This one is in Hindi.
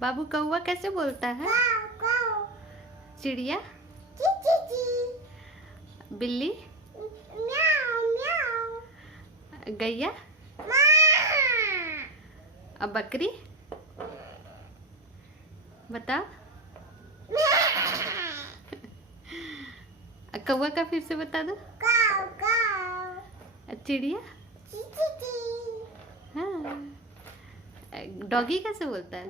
बाबू कौवा कैसे बोलता है? चिड़िया? बिल्ली? गैया? अब बकरी? बता। कौवा का फिर से बता दो। चिड़िया? हाँ। डॉगी कैसे बोलता है?